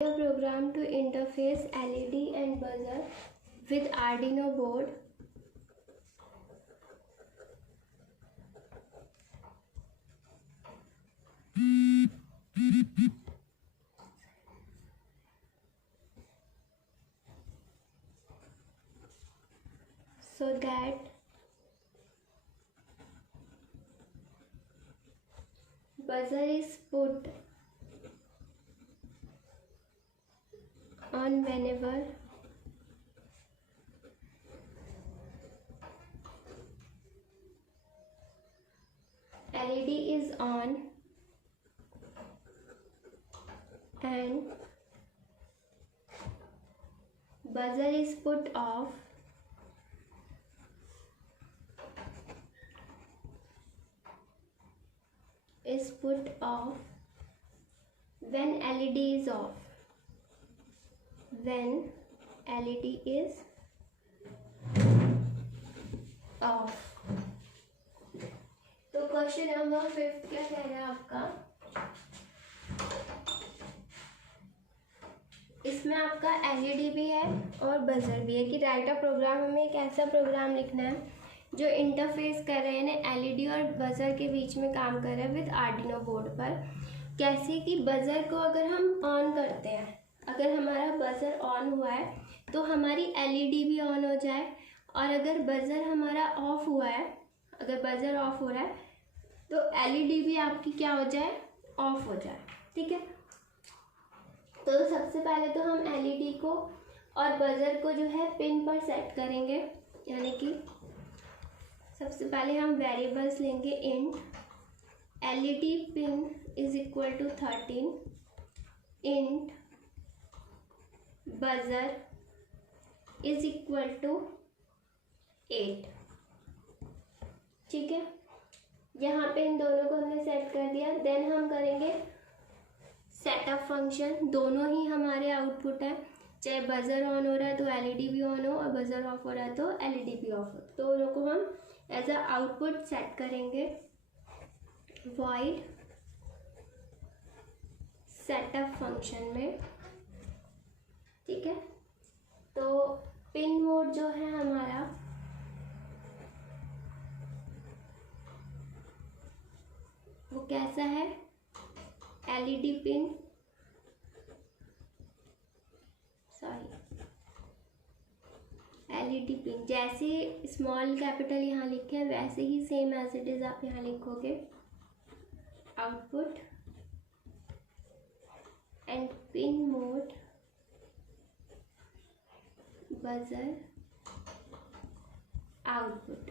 A program to interface LED and buzzer with Arduino board. So that buzzer is put on whenever LED is on and buzzer is put off when LED is off. When LED is off. तो question number 5 क्या कह रहा है आपका? इसमें आपका LED भी है और बजर भी है कि राइट अ प्रोग्राम, हमें एक ऐसा प्रोग्राम लिखना है जो इंटरफेस कर रहे हैं LED और बजर के बीच में काम कर रहा है विद आर्डिनो बोर्ड पर। कैसे कि बजर को अगर हम ऑन करते हैं, अगर हमारा बजर ऑन हुआ है तो हमारी LED भी ऑन हो जाए, और अगर बजर हमारा ऑफ हुआ है, अगर बजर ऑफ हो रहा है तो LED भी आपकी क्या हो जाए, ऑफ हो जाए। ठीक है, तो सबसे पहले तो हम LED को और बजर को जो है पिन पर सेट करेंगे, यानी कि सबसे पहले हम वेरिएबल्स लेंगे int LED pin is equal to 13, int buzzer is equal to 8। ठीक है, यहाँ पे इन दोनों को हमने सेट कर दिया। देन हम करेंगे सेटअप फंक्शन। दोनों ही हमारे आउटपुट है, चाहे बजर ऑन हो रहा है तो LED भी ऑन हो और बजर ऑफ हो रहा है तो LED भी ऑफ हो, तो दोनों को हम एज अ आउटपुट सेट करेंगे वॉइड सेटअप फंक्शन में। ठीक है, तो पिन मोड जो है हमारा वो कैसा है, LED पिन, LED पिन जैसे स्मॉल कैपिटल यहाँ लिखे हैं वैसे ही सेम एज इट इज आप यहाँ लिखोगे output and pin mode buzzer output.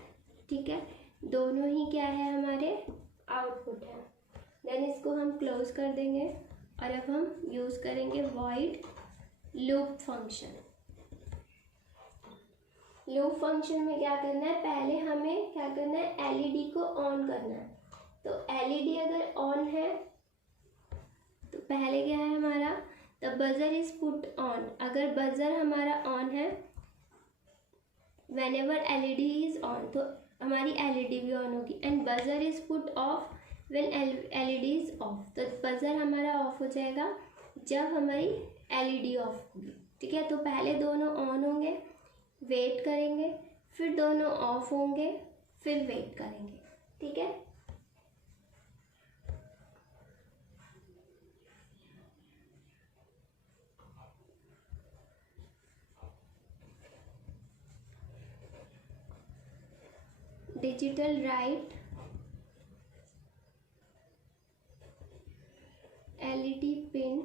ठीक है, दोनों ही क्या है, हमारे आउटपुट है। देन इसको हम क्लोज कर देंगे और अब हम यूज करेंगे void loop function. Loop function में क्या करना है, पहले हमें क्या करना है, LED को ऑन करना है। तो LED अगर ऑन है तो पहले क्या है हमारा, the buzzer is put on. अगर बजर हमारा ऑन है whenever LED इज ऑन तो हमारी LED भी ऑन होगी। And buzzer is put off when LED is of, तो बजर हमारा ऑफ हो जाएगा जब हमारी LED ऑफ होगी। ठीक है, तो पहले दोनों ऑन होंगे, वेट करेंगे, फिर दोनों ऑफ होंगे, फिर वेट करेंगे। ठीक है, digital write LED pin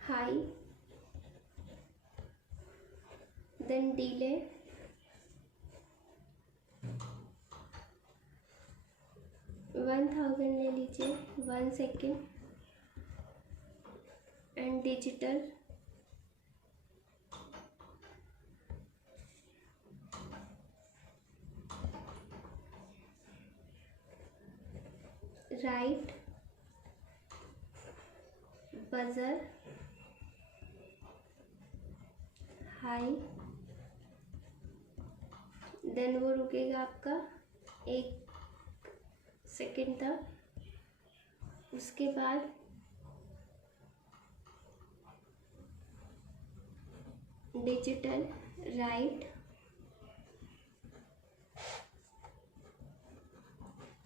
high, then delay 1000 ले लीजिए 1 second, and digital write buzzer high, then वो रुकेगा आपका 1 सेकेंड तक। उसके बाद digital write,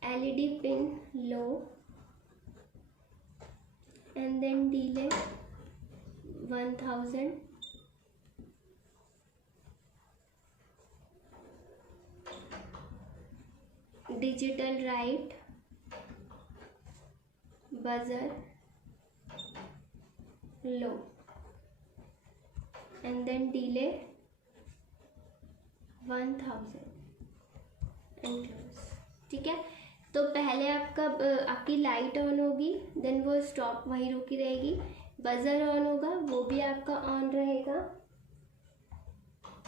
LED pin low, and then delay 1000, digital write, buzzer low, and then delay 1000 and close. ठीक है, तो पहले आपकी लाइट ऑन होगी, देन वो स्टॉप वहीं रुकी रहेगी, बजर ऑन होगा, वो भी आपका ऑन रहेगा।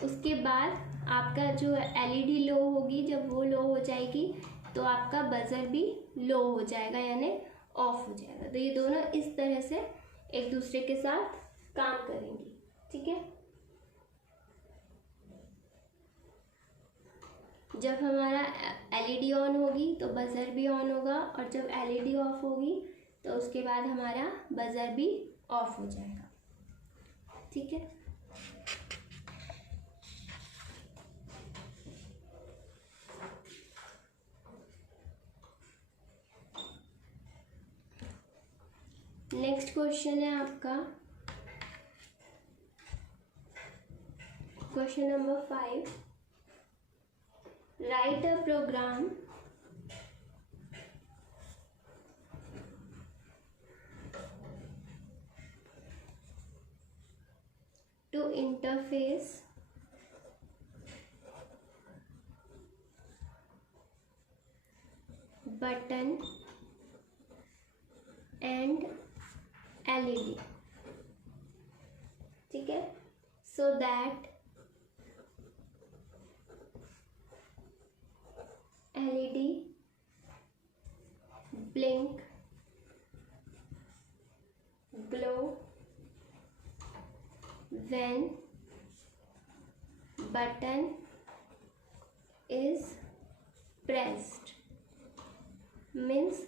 उसके बाद आपका जो एलईडी लो होगी, जब वो लो हो जाएगी तो आपका बजर भी लो हो जाएगा, यानी ऑफ हो जाएगा। तो ये दोनों इस तरह से एक दूसरे के साथ काम करेंगी। ठीक है, जब हमारा एलईडी ऑन होगी तो बजर भी ऑन होगा, और जब एलईडी ऑफ होगी तो उसके बाद हमारा बजर भी ऑफ हो जाएगा। ठीक है, नेक्स्ट क्वेश्चन है आपका question number 5। Write a program to interface button and LED। ठीक है, so that LED blink, glow when button is pressed। Means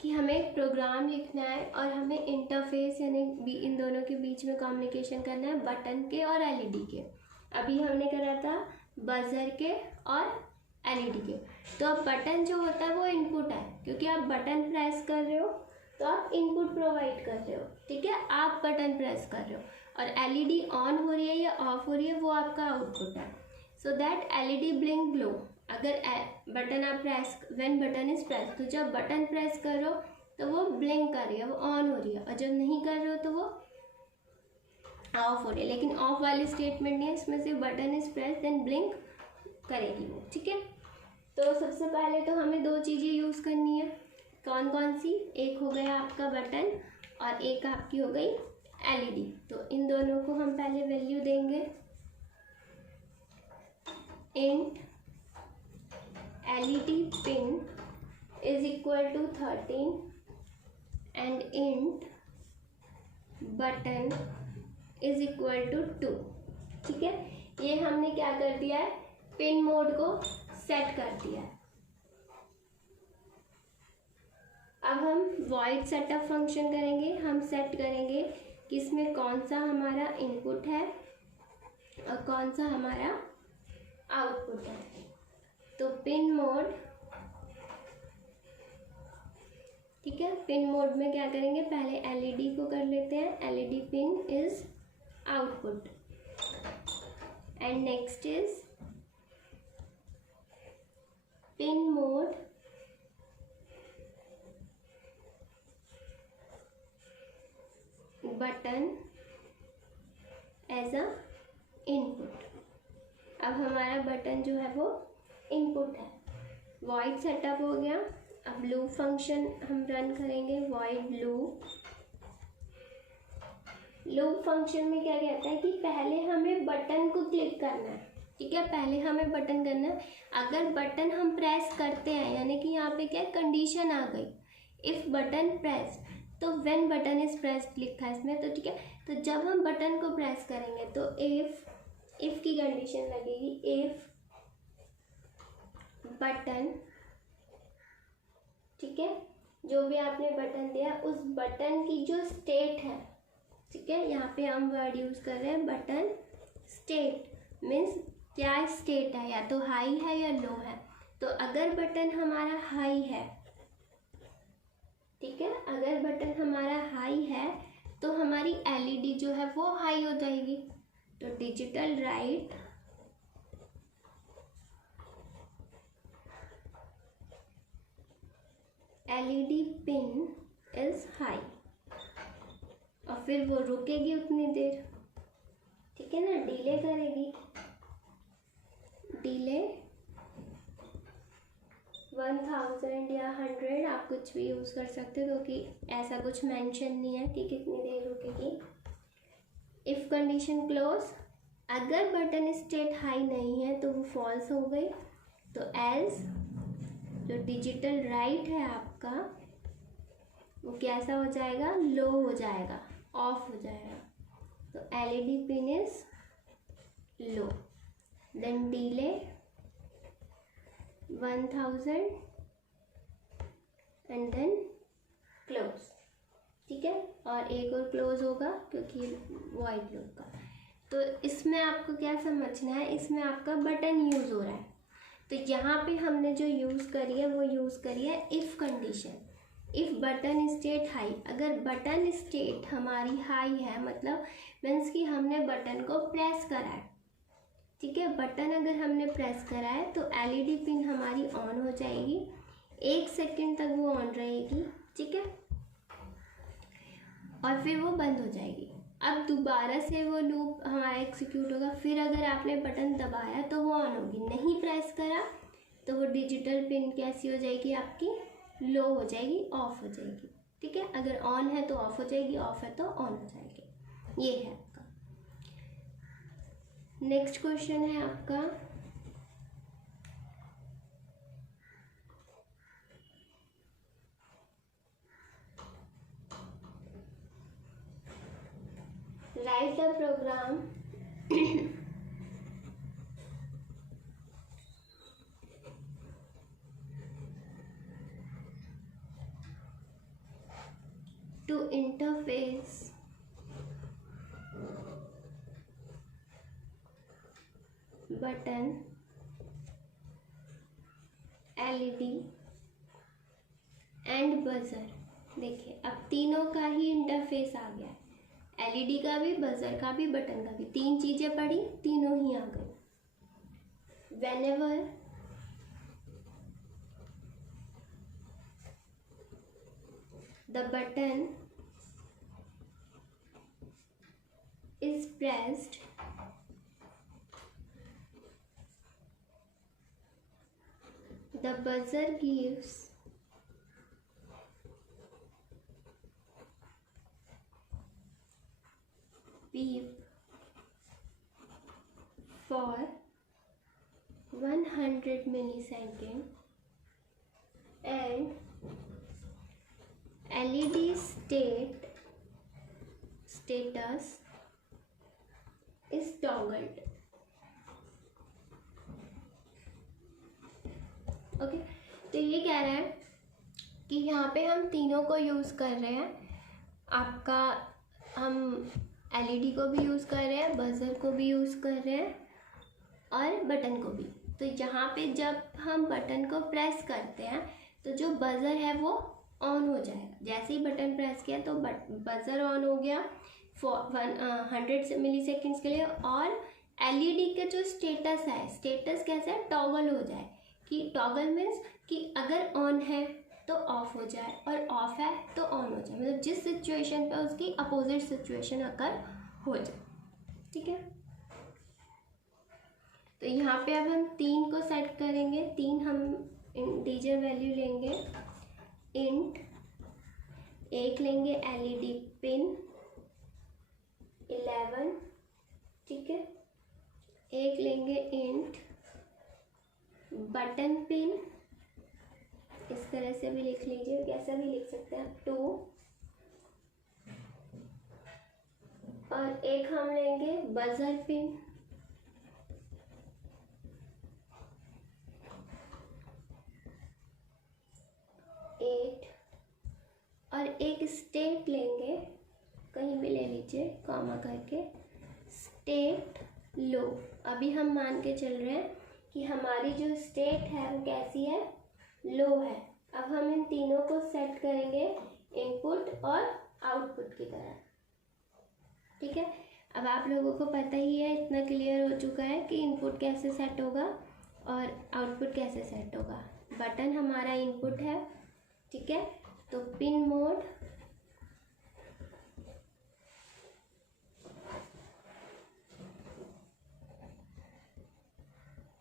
कि हमें एक प्रोग्राम लिखना है और हमें इंटरफेस यानी इन दोनों के बीच में कम्युनिकेशन करना है, बटन के और एलईडी के। अभी हमने करा था बजर के और एलईडी के। तो अब बटन जो होता है वो इनपुट है, क्योंकि आप बटन प्रेस कर रहे हो तो आप इनपुट प्रोवाइड कर रहे हो। ठीक है, आप बटन प्रेस कर रहे हो, और एलईडी ऑन हो रही है या ऑफ हो रही है वो आपका आउटपुट है। So that LED blink glow, अगर बटन आप press, when button is press, तो जब बटन प्रेस कर रहे हो तो वो ब्लिंक कर रही है, वो ऑन हो रही है, और जब नहीं कर रहे हो तो वो ऑफ हो रही है। लेकिन ऑफ वाली स्टेटमेंट नहीं है, इसमें सिर्फ button is press then blink करेगी वो। ठीक है, तो सबसे पहले तो हमें दो चीज़ें यूज़ करनी है। कौन कौन सी? एक हो गया आपका बटन और एक आपकी हो गई एलईडी। तो इन दोनों को हम पहले वैल्यू देंगे। Int LED pin is equal to 13 and int button is equal to 2। ठीक है, ये हमने क्या कर दिया है, पिन मोड को सेट कर दिया है। अब हम void setup फंक्शन करेंगे, हम सेट करेंगे कि इसमें कौन सा हमारा इनपुट है और कौन सा हमारा आउटपुट है। तो पिन मोड, ठीक है, पिन मोड में क्या करेंगे, पहले एलईडी को कर लेते हैं, LED pin is output, and next is pin mode button as a input. अब हमारा बटन जो है वो इनपुट है। वॉइड सेटअप हो गया। अब लूप फंक्शन हम रन करेंगे, वॉइड लूप। लूप फंक्शन में क्या कहता है कि पहले हमें बटन को क्लिक करना है। ठीक है, पहले हमें बटन करना है। अगर बटन हम प्रेस करते हैं, यानी कि यहाँ पे क्या कंडीशन आ गई, इफ बटन प्रेस, तो व्हेन बटन इज प्रेस्ड लिखा है इसमें। तो ठीक है, तो जब हम बटन को प्रेस करेंगे तो इफ की कंडीशन लगेगी, इफ बटन, ठीक है, जो भी आपने बटन दिया उस बटन की जो स्टेट है, ठीक है, यहाँ पे हम वर्ड यूज कर रहे हैं बटन स्टेट मीन्स क्या स्टेट है, या तो हाई है या लो है। तो अगर बटन हमारा हाई है, ठीक है, अगर बटन हमारा हाई है तो हमारी एलईडी जो है वो हाई हो जाएगी। तो digital right LED pin is high, और फिर वो रुकेगी उतनी देर, ठीक है ना, डिले करेगी। डिले 1000 या 100 आप कुछ भी यूज़ कर सकते हो, क्योंकि ऐसा कुछ मेंशन नहीं है कि कितनी देर रुकेगी। इफ़ कंडीशन क्लोज, अगर बटन स्टेट हाई नहीं है तो वो फॉल्स हो गई। तो एल्स जो डिजिटल राइट है आपका वो कैसा हो जाएगा, लो हो जाएगा, ऑफ हो जाएगा। तो LED pin is low, then delay 1000 and then close, ठीक है। और एक और क्लोज होगा क्योंकि वाइट लुक का। तो इसमें आपको क्या समझना है, इसमें आपका बटन यूज़ हो रहा है। तो यहाँ पे हमने जो यूज़ करी है वो यूज़ करी है if condition. If button state high, अगर बटन स्टेट हमारी हाई है मतलब मीन्स कि हमने बटन को प्रेस करा है, ठीक है। बटन अगर हमने प्रेस करा है तो एलईडी पिन हमारी ऑन हो जाएगी, 1 सेकंड तक वो ऑन रहेगी, ठीक है, और फिर वो बंद हो जाएगी। अब दोबारा से वो लूप हमारा एग्जीक्यूट होगा। फिर अगर आपने बटन दबाया तो वो ऑन होगी, नहीं प्रेस करा तो वो डिजिटल पिन कैसी हो जाएगी आपकी, लो हो जाएगी, ऑफ हो जाएगी, ठीक है। अगर ऑन है तो ऑफ हो जाएगी, ऑफ है तो ऑन हो जाएगी। ये है आपका। नेक्स्ट क्वेश्चन है आपका write the program to interface button, LED and buzzer. देखिए अब तीनों का ही इंटरफेस आ गया है, एलईडी का भी, बजर का भी, बटन का भी। 3 चीज़ें पड़ी, तीनों ही आ गई। Whenever the button is pressed, the buzzer gives beep for 100 milliseconds and LED status is toggled. Okay, तो ये कह रहा है कि यहाँ पे हम तीनों को यूज़ कर रहे हैं। आपका हम एलईडी को भी यूज़ कर रहे हैं, बजर को भी यूज़ कर रहे हैं और बटन को भी। तो यहाँ पे जब हम बटन को प्रेस करते हैं तो जो बजर है वो ऑन हो जाएगा। जैसे ही बटन प्रेस किया तो बजर ऑन हो गया 100 मिलीसेकंड्स के लिए। और एलईडी का जो स्टेटस है, स्टेटस कैसे है, टॉगल हो जाए। कि टॉगल मीन्स कि अगर ऑन है तो ऑफ हो जाए और ऑफ है तो ऑन हो जाए, मतलब जिस सिचुएशन पे उसकी अपोजिट सिचुएशन अकर हो जाए, ठीक है। तो यहाँ पे अब हम 3 को सेट करेंगे। 3 हम इंटीजर वैल्यू लेंगे। इंट 1 लेंगे एलईडी पिन 11, ठीक है। 1 लेंगे इंट बटन पिन, इस तरह से भी लिख लीजिए, कैसा भी लिख सकते हैं आप, 2। और 1 हम लेंगे बजर पिन, और 1 स्टेट लेंगे, कहीं भी ले लीजिए कॉमा करके, स्टेट लो। अभी हम मान के चल रहे हैं कि हमारी जो स्टेट है वो कैसी है, लो है। अब हम इन तीनों को सेट करेंगे इनपुट और आउटपुट की तरह, ठीक है। अब आप लोगों को पता ही है, इतना क्लियर हो चुका है कि इनपुट कैसे सेट होगा और आउटपुट कैसे सेट होगा। बटन हमारा इनपुट है, ठीक है, तो pin mode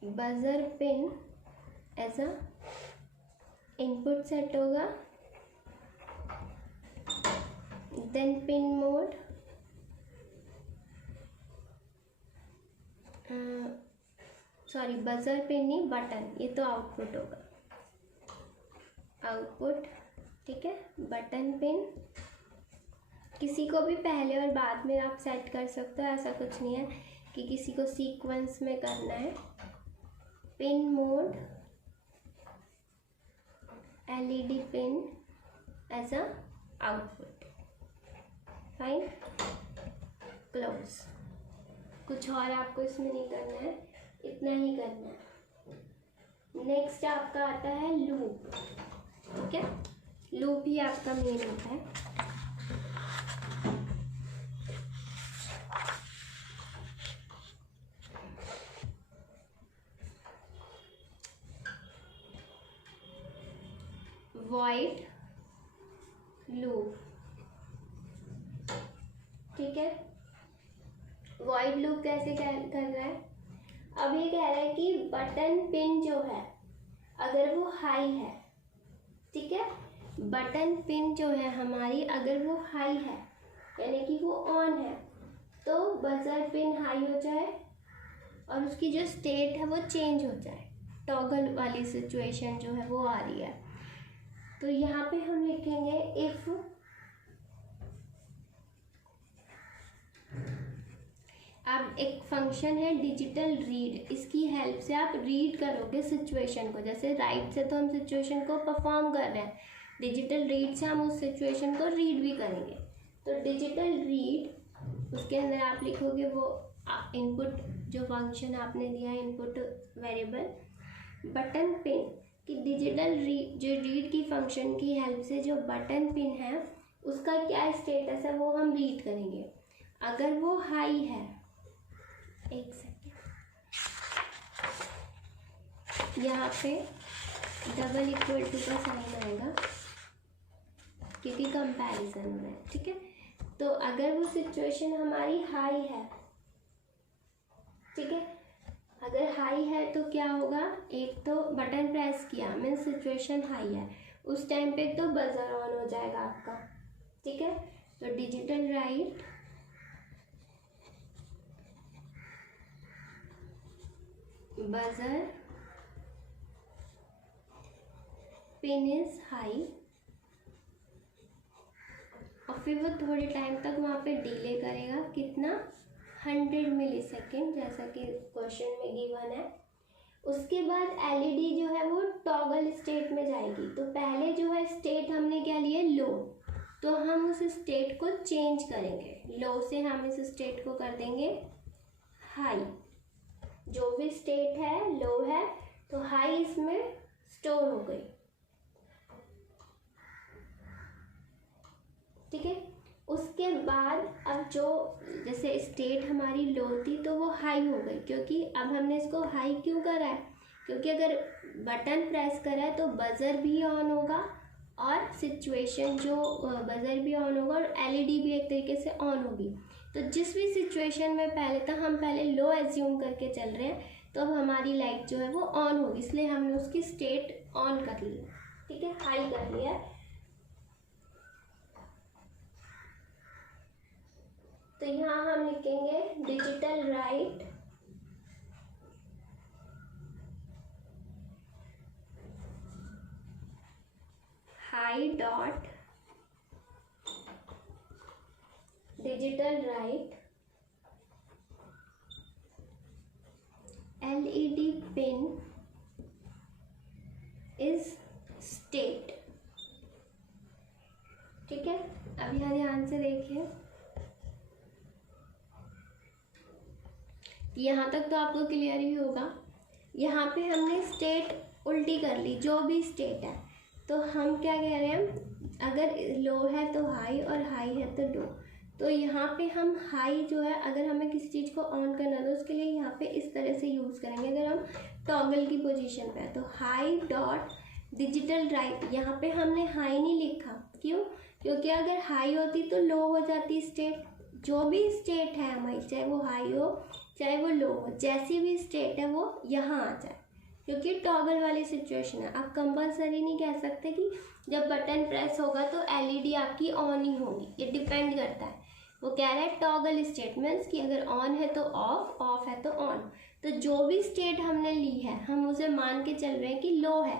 buzzer pin as a input set होगा, then pin mode sorry buzzer pin नहीं, बटन, ये तो आउटपुट होगा, आउटपुट, ठीक है। बटन पिन किसी को भी पहले और बाद में आप सेट कर सकते हो, ऐसा कुछ नहीं है कि किसी को सीक्वेंस में करना है। Pin mode LED pin as a output, fine, close. कुछ और आपको इसमें नहीं करना है, इतना ही करना है। नेक्स्ट आपका आता है लूप, ठीक है। लूप ही आपका मेन होता है। वॉइड लूप, ठीक है। वॉइड लूप कैसे कर रहा है, अब ये कह रहा है कि बटन पिन जो है अगर वो हाई है, ठीक है, बटन पिन जो है हमारी अगर वो हाई है यानी कि वो ऑन है, तो बजर पिन हाई हो जाए और उसकी जो स्टेट है वो चेंज हो जाए, टॉगल वाली सिचुएशन जो है वो आ रही है। तो यहाँ पे हम लिखेंगे इफ अब एक फंक्शन है डिजिटल रीड, इसकी हेल्प से आप रीड करोगे सिचुएशन को। जैसे राइट से तो हम सिचुएशन को परफॉर्म कर रहे हैं, डिजिटल रीड से हम उस सिचुएशन को रीड भी करेंगे। तो डिजिटल रीड, उसके अंदर आप लिखोगे वो इनपुट जो फंक्शन आपने दिया है, इनपुट वेरिएबल बटन पिन कि डिजिटल जो रीड की फंक्शन की हेल्प से जो बटन पिन है उसका क्या स्टेटस है वो हम रीड करेंगे। अगर वो हाई है, एक सेकेंड, यहाँ पे डबल इक्वल टू का साइन आएगा क्योंकि कंपैरिजन हो रहा है, ठीक है। तो अगर वो सिचुएशन हमारी हाई है, ठीक है, अगर हाई है तो क्या होगा, एक तो बटन प्रेस किया मीन सिचुएशन हाई है, उस टाइम पे तो बजर ऑन हो जाएगा आपका, ठीक है। तो digital write buzzer pin is high और फिर वो थोड़े टाइम तक वहाँ पे डिले करेगा, कितना, 100 मिलीसेकेंड, जैसा कि क्वेश्चन में गिवन है। उसके बाद LED जो है वो टॉगल स्टेट में जाएगी। तो पहले जो है स्टेट हमने क्या लिया, लो, तो हम उस स्टेट को चेंज करेंगे, लो से हम इस स्टेट को कर देंगे हाई। जो भी स्टेट है लो है तो हाई इसमें स्टोर हो गई, ठीक है। उसके बाद अब जो जैसे स्टेट हमारी लो थी तो वो हाई हो गई, क्योंकि अब हमने इसको हाई क्यों करा है, क्योंकि अगर बटन प्रेस करा है तो बजर भी ऑन होगा और सिचुएशन जो बजर भी ऑन होगा और LED भी एक तरीके से ऑन होगी। तो जिस भी सिचुएशन में पहले था हम पहले लो एज्यूम करके चल रहे हैं, तो अब हमारी लाइट जो है वो ऑन होगी, इसलिए हमने उसकी स्टेट ऑन कर ली, ठीक है, हाई कर लिया। तो यहाँ हम लिखेंगे digital right high dot digital write LED pin is state, ठीक है। अब यहाँ ध्यान से देखिए, यहाँ तक तो आपको क्लियर ही होगा। यहाँ पे हमने स्टेट उल्टी कर ली, जो भी स्टेट है तो हम क्या कह रहे हैं, अगर लो है तो हाई और हाई है तो लो। तो यहाँ पे हम हाई जो है, अगर हमें किसी चीज़ को ऑन करना है तो उसके लिए यहाँ पे इस तरह से यूज़ करेंगे। अगर हम टॉगल की पोजीशन पे है तो हाई डॉट डिजिटल राइट, यहाँ पे हमने हाई नहीं लिखा, क्यों? क्योंकि अगर हाई होती तो लो हो जाती स्टेट। जो भी स्टेट है हमारी, चाहे वो हाई हो चाहे वो लो हो, जैसी भी स्टेट है वो यहाँ आ जाए, क्योंकि टॉगल वाली सिचुएशन है। आप कंपल्सरी नहीं कह सकते कि जब बटन प्रेस होगा तो एलईडी आपकी ऑन ही होगी, ये डिपेंड करता है। वो कह रहा है टॉगल स्टेटमेंट्स कि अगर ऑन है तो ऑफ, ऑफ है तो ऑन। तो जो भी स्टेट हमने ली है हम उसे मान के चल रहे हैं कि लो है,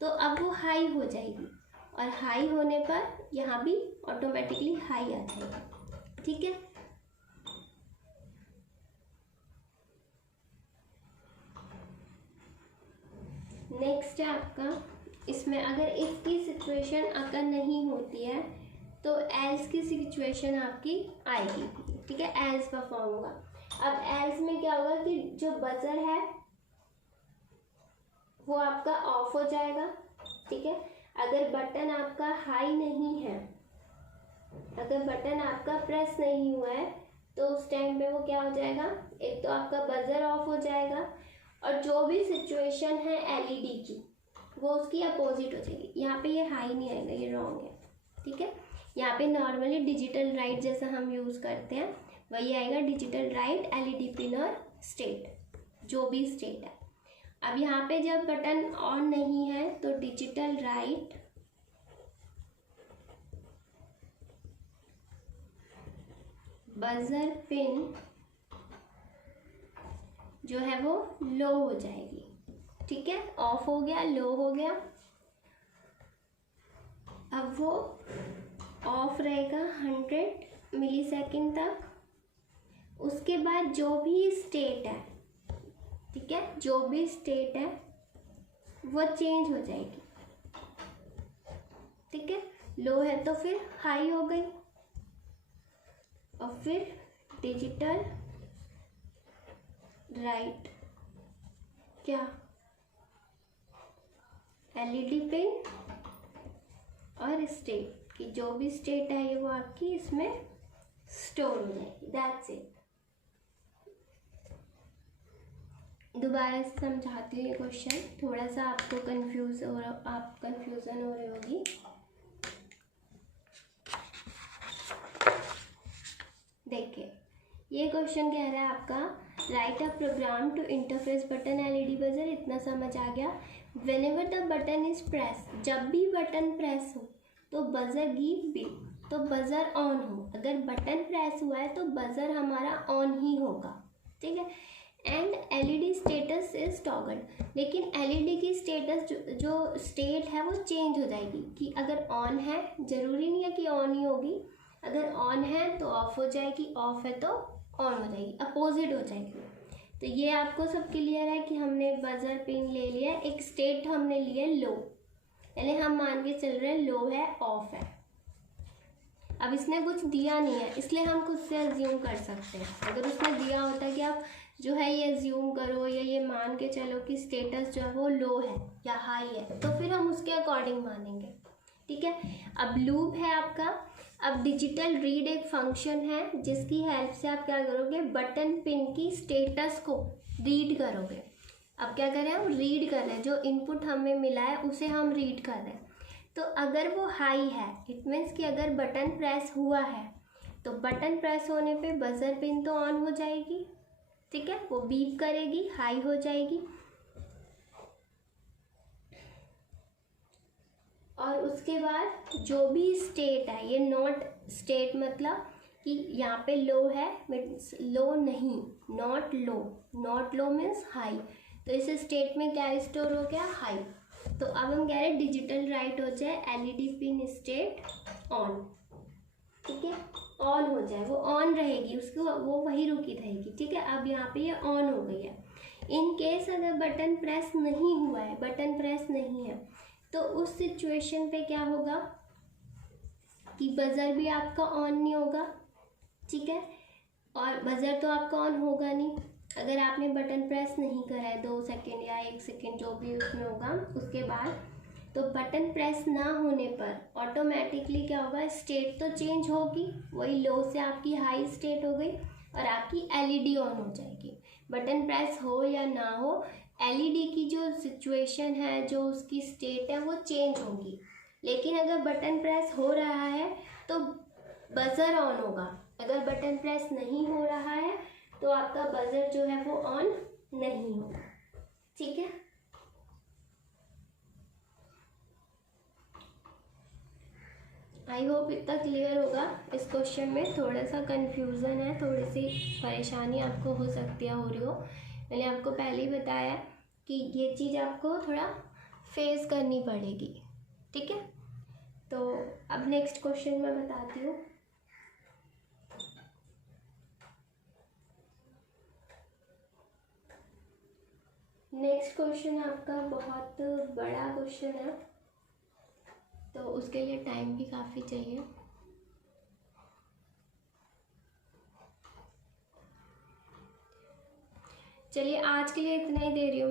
तो अब वो हाई हो जाएगी, और हाई होने पर यहाँ भी ऑटोमेटिकली हाई आ जाएगी। ठीक है, नेक्स्ट है आपका, इसमें अगर इफ की सिचुएशन अगर नहीं होती है तो एल्स की सिचुएशन आपकी आएगी। ठीक है, एल्स परफॉर्म होगा। अब एल्स में क्या होगा कि जो बजर है वो आपका ऑफ हो जाएगा। ठीक है, अगर बटन आपका हाई नहीं है, अगर बटन आपका प्रेस नहीं हुआ है तो उस टाइम पे वो क्या हो जाएगा, एक तो आपका बजर ऑफ हो जाएगा, और जो भी सिचुएशन है एलईडी की वो उसकी अपोजिट हो जाएगी। यहाँ पे ये हाई नहीं आएगा, ये रॉन्ग है। ठीक है, यहाँ पे नॉर्मली डिजिटल राइट जैसा हम यूज़ करते हैं वही आएगा, डिजिटल राइट एलईडी पिन और स्टेट, जो भी स्टेट है। अब यहाँ पे जब बटन ऑन नहीं है तो डिजिटल राइट बजर पिन जो है वो लो हो जाएगी। ठीक है, ऑफ हो गया, लो हो गया, अब वो ऑफ रहेगा 100 मिलीसेकंड तक। उसके बाद जो भी स्टेट है, ठीक है, जो भी स्टेट है वो चेंज हो जाएगी। ठीक है, लो है तो फिर हाई हो गई, और फिर डिजिटल राइट क्या एलईडी पिन और स्टेट की जो भी स्टेट है ये वो आपकी इसमें स्टोर हो जाएगी। That's it. दोबारा समझाती हूँ ये क्वेश्चन, थोड़ा सा आपको आप कंफ्यूजन हो रही होगी। देखिए, ये क्वेश्चन कह रहा है आपका write a program to interface button LED buzzer. इतना समझ आ गया। Whenever the button is press, जब भी बटन प्रेस हो तो बजर गिव बीप, तो बजर ऑन हो। अगर बटन प्रेस हुआ है तो बजर हमारा ऑन ही होगा। ठीक है, and LED status is toggle, लेकिन एलईडी की स्टेटस जो स्टेट है वो चेंज हो जाएगी कि अगर ऑन है, जरूरी नहीं है कि ऑन ही होगी, अगर ऑन है तो ऑफ हो जाएगी, ऑफ है तो ऑन हो जाएगी, अपोजिट हो जाएगी। तो ये आपको सब क्लियर है कि हमने बजर पिन ले लिया, एक स्टेट हमने लिया लो, यानी हम मान के चल रहे हैं लो है, ऑफ है। अब इसने कुछ दिया नहीं है इसलिए हम खुद से अज्यूम कर सकते हैं। अगर उसने दिया होता कि आप जो है ये अज्यूम करो या ये मान के चलो कि स्टेटस जो है वो लो है या हाई है, तो फिर हम उसके अकॉर्डिंग मानेंगे। ठीक है, अब लूप है आपका। अब डिजिटल रीड एक फंक्शन है जिसकी हेल्प से आप क्या करोगे, बटन पिन की स्टेटस को रीड करोगे। अब क्या कर रहे हैं हम, रीड कर रहे हैं, जो इनपुट हमें मिला है उसे हम रीड कर रहे हैं। तो अगर वो हाई है इट मीन्स कि अगर बटन प्रेस हुआ है तो बटन प्रेस होने पे बजर पिन तो ऑन हो जाएगी। ठीक है, वो बीप करेगी, हाई हो जाएगी, और उसके बाद जो भी स्टेट है, ये नॉट स्टेट मतलब कि यहाँ पे लो है मीन्स लो नहीं, not low, not low means high, तो इस स्टेट में क्या स्टोर हो गया, हाई। तो अब हम कह रहे हैं डिजिटल राइट हो जाए एलईडी पिन स्टेट ऑन। ठीक है, ऑन हो जाए, वो ऑन रहेगी, उसको वो वही रुकी रहेगी। ठीक है, अब यहाँ पे ये ऑन हो गई है। इन केस अगर बटन प्रेस नहीं हुआ है, बटन प्रेस नहीं है, तो उस सिचुएशन पे क्या होगा कि बजर भी आपका ऑन नहीं होगा। ठीक है, और बजर तो आपका ऑन होगा नहीं, अगर आपने बटन प्रेस नहीं करा है 2 सेकेंड या 1 सेकेंड जो भी उसमें होगा उसके बाद, तो बटन प्रेस ना होने पर ऑटोमेटिकली क्या होगा, स्टेट तो चेंज होगी, वही लो से आपकी हाई स्टेट हो गई और आपकी एलईडी ऑन हो जाएगी। बटन प्रेस हो या ना हो, एलईडी की जो सिचुएशन है, जो उसकी स्टेट है वो चेंज होगी। लेकिन अगर बटन प्रेस हो रहा है तो बजर ऑन होगा, अगर बटन प्रेस नहीं हो रहा है तो आपका बजर जो है वो ऑन नहीं होगा। ठीक है, आई होप इतना क्लियर होगा। इस क्वेश्चन में थोड़ा सा कंफ्यूजन है, थोड़ी सी परेशानी आपको हो सकती है, हो रही हो। मैंने आपको पहले ही बताया कि ये चीज़ आपको थोड़ा फेस करनी पड़ेगी। ठीक है, तो अब नेक्स्ट क्वेश्चन मैं बताती हूँ। नेक्स्ट क्वेश्चन आपका बहुत बड़ा क्वेश्चन है, तो उसके लिए टाइम भी काफ़ी चाहिए। चलिए आज के लिए इतना ही दे रही हूँ।